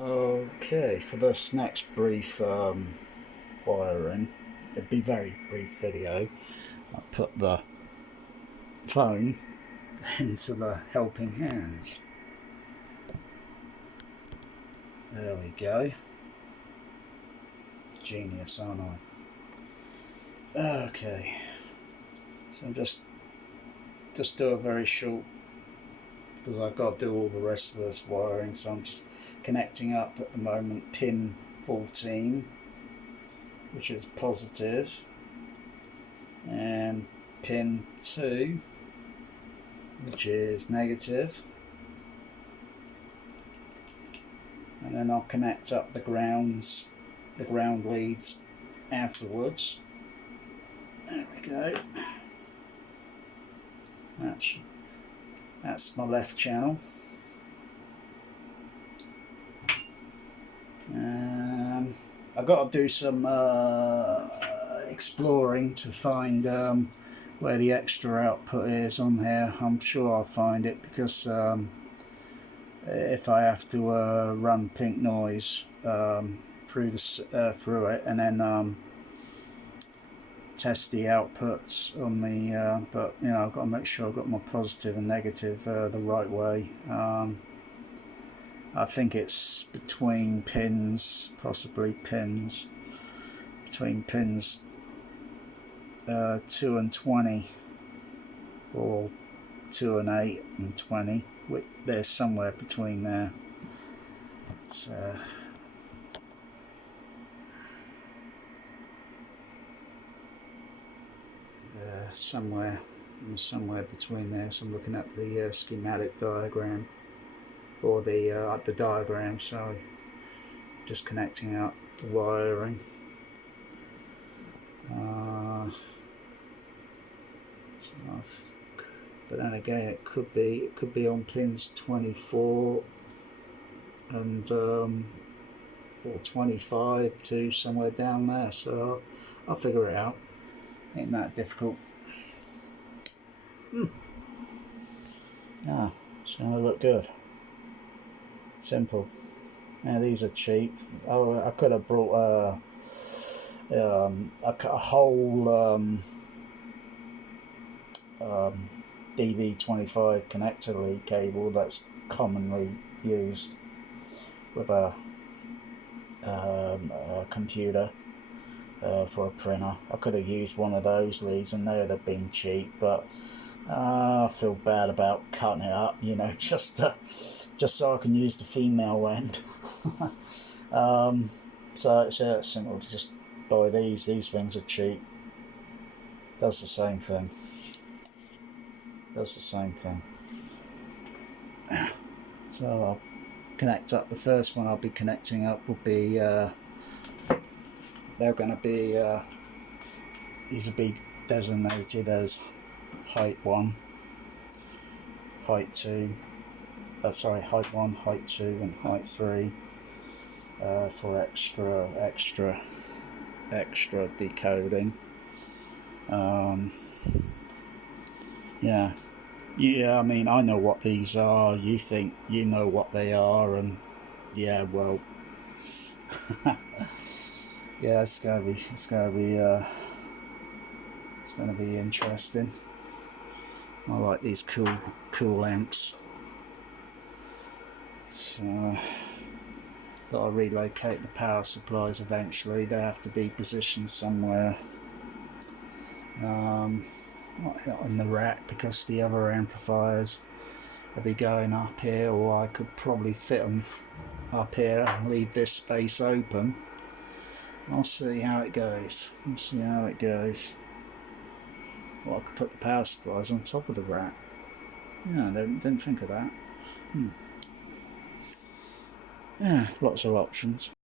Okay, for this next brief wiring, it'd be a very brief video. I put the phone into the helping hands. There we go. Genius, aren't I? Okay, so just do a very short, because I've got to do all the rest of this wiring, so I'm just connecting up at the moment pin 14, which is positive, and pin 2, which is negative, and then I'll connect up the ground leads afterwards. There we go. That's my left channel. I've got to do some exploring to find where the extra output is on here. I'm sure I'll find it, because if I have to run pink noise through it and then test the outputs on the but you know, I've got to make sure I've got my positive and negative the right way. I think it's between pins, possibly pins, between pins 2 and 20, or 2 and 8 and 20. There's somewhere between there. So somewhere between there. So I'm looking at the schematic diagram, or the diagram, sorry, just connecting out the wiring. But then again, it could be on pins 24 and or 25 to somewhere down there. So I'll figure it out. Ain't that difficult. Ah, so they look good. Simple. Now these are cheap. I could have brought a whole DB25 connector lead cable that's commonly used with a computer for a printer. I could have used one of those leads and they would have been cheap, but I feel bad about cutting it up, you know, just so I can use the female end. So it's simple to just buy these. These things are cheap. Does the same thing. So I'll connect up. The first one I'll be connecting up will be they're going to be these will be designated as height 1, height 2, height 1, height 2 and height 3 for extra decoding. Yeah, I mean, I know what these are. You think you know what they are, and yeah, well, yeah, it's gonna be interesting. I like these cool amps. So got to relocate the power supplies eventually. They have to be positioned somewhere. Not in the rack, because the other amplifiers will be going up here, or I could probably fit them up here and leave this space open. I'll see how it goes. Well, I could put the power supplies on top of the rack. Yeah, I didn't think of that. Yeah, lots of options.